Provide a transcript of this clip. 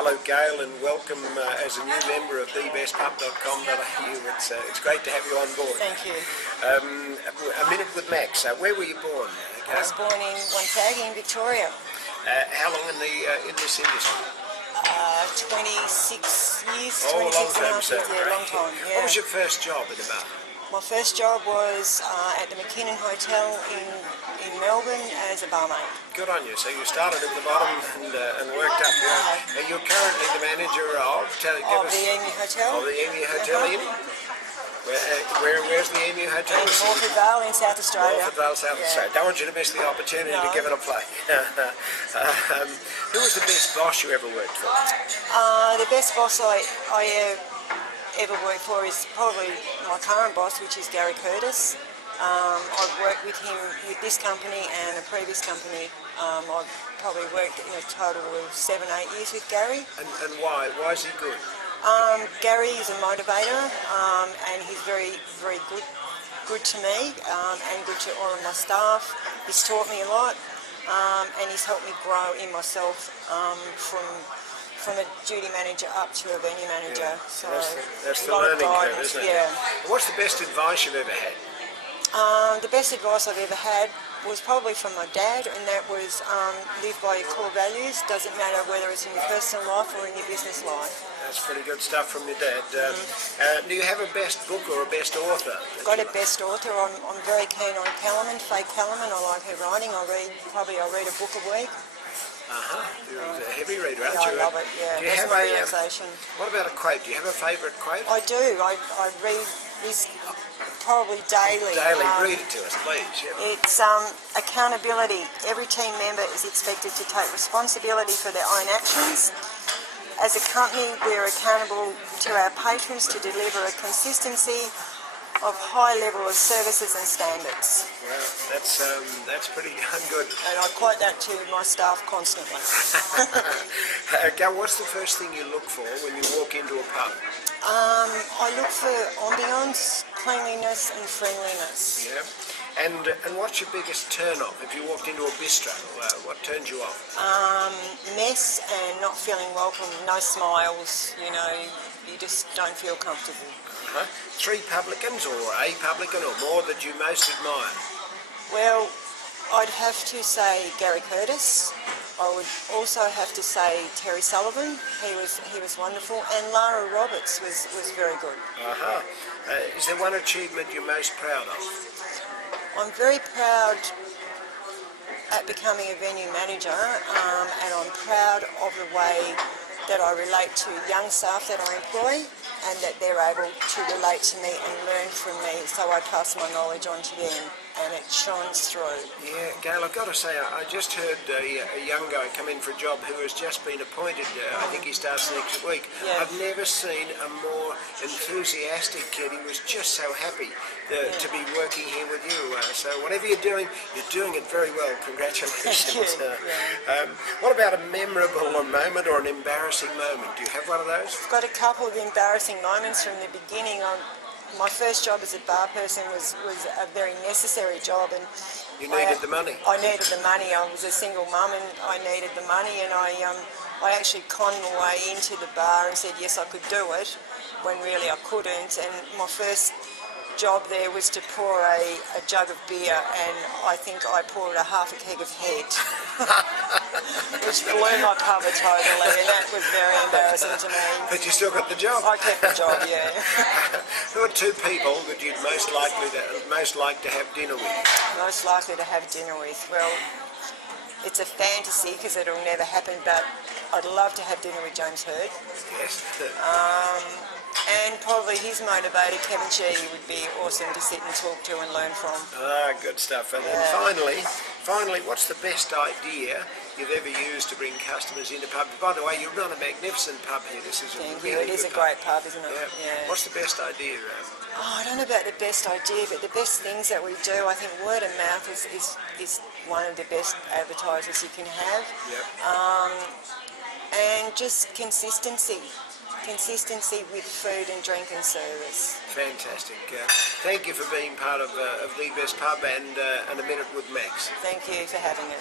Hello Gayle, and welcome as a new member of thebestpub.com.au. It's great to have you on board. Thank you. A minute with Max. Where were you born, Gayle? I was born in Wonthaggi in Victoria. How long in this industry? 26 years, Oh, 26 and a half so years, yeah, long time. Yeah. What was your first job at the bar? My first job was at the McKinnon Hotel in Melbourne as a barmaid. Good on you. So you started at the bottom and worked up. Yeah? You're currently the manager of The Emu Hotel. Of the Emu Hotel in? Where's the Emu Hotel? In Morford Vale in South Australia. Morford Vale, South Australia. Don't want you to miss the opportunity to give it a play. Who was the best boss you ever worked for? The best boss I ever worked for is probably my current boss, which is Gary Curtis. I've worked with him with this company and a previous company. I've probably worked in a total of 7-8 years with Gary. And why? Why is he good? Gary is a motivator, and he's very, very good to me and good to all of my staff. He's taught me a lot, and he's helped me grow in myself from a duty manager up to a venue manager. Yeah, so that's the a lot learning of curve, guidance, isn't it? yeah. What's the best advice you've ever had? The best advice I've ever had was probably from my dad, and that was live by your core values. Doesn't matter whether it's in your personal life or in your business life. That's pretty good stuff from your dad. Do you have a best book or a best author? Got a best author. I'm very keen on Kellerman, Faye Kellerman. I like her writing. I'll read a book a week. You're a heavy reader, aren't you? I love it, yeah. Do you have realisation. What about a quote? Do you have a favourite quote? I do. I read this probably daily. Daily. Read it to us, please. Yeah. It's accountability. Every team member is expected to take responsibility for their own actions. As a company, we're accountable to our patrons to deliver a consistency of high level of services and standards. Well, that's pretty darn good. And I quote that to my staff constantly. Gail, what's the first thing you look for when you walk into a pub? I look for ambience, cleanliness and friendliness. Yeah. And what's your biggest turn-off? If you walked into a bistro, what turns you off? Mess and not feeling welcome, no smiles, you just don't feel comfortable. 3 publicans or a publican or more that you most admire? Well, I'd have to say Gary Curtis. I would also have to say Terry Sullivan. He was wonderful, and Lara Roberts was very good. Is there one achievement you're most proud of? I'm very proud at becoming a venue manager, and I'm proud of the way that I relate to young staff that I employ, and that they're able to relate to me and learn from me, so I pass my knowledge on to them, and it shines through. Yeah, Gail, I've got to say, I just heard a young guy come in for a job who has just been appointed. I think he starts next week. Yeah. I've never seen a more enthusiastic kid. He was just so happy to be working here with you. So whatever you're doing it very well. Congratulations. Thank you. What about a memorable moment or an embarrassing moment? Do you have one of those? I've got a couple of embarrassing moments from the beginning. My first job as a bar person was a very necessary job, and you needed the money. I needed the money. I was a single mum, and I needed the money, and I actually conned my way into the bar and said yes, I could do it, when really I couldn't. And my first job there was to pour a jug of beer, and I think I poured a half a keg of head, which blew my cover totally, and that was very embarrassing to me. But you still got the job. I kept the job, yeah. Who are 2 people that you'd most like to have dinner with? Most likely to have dinner with? Well, it's a fantasy because it'll never happen, but I'd love to have dinner with James Hird. Yes. And probably his motivator, Kevin Sheedy, would be awesome to sit and talk to and learn from. Good stuff. And then finally, what's the best idea you've ever used to bring customers into pub? By the way, you run a magnificent pub here. This is Thank really you. It is a great pub, isn't it? Yeah. What's the best idea? I don't know about the best idea, but the best things that we do, I think word of mouth is one of the best advertisers you can have. Yep. And just consistency with food and drink and service. Fantastic. Thank you for being part of the Best Pub and a minute with Max. Thank you for having us.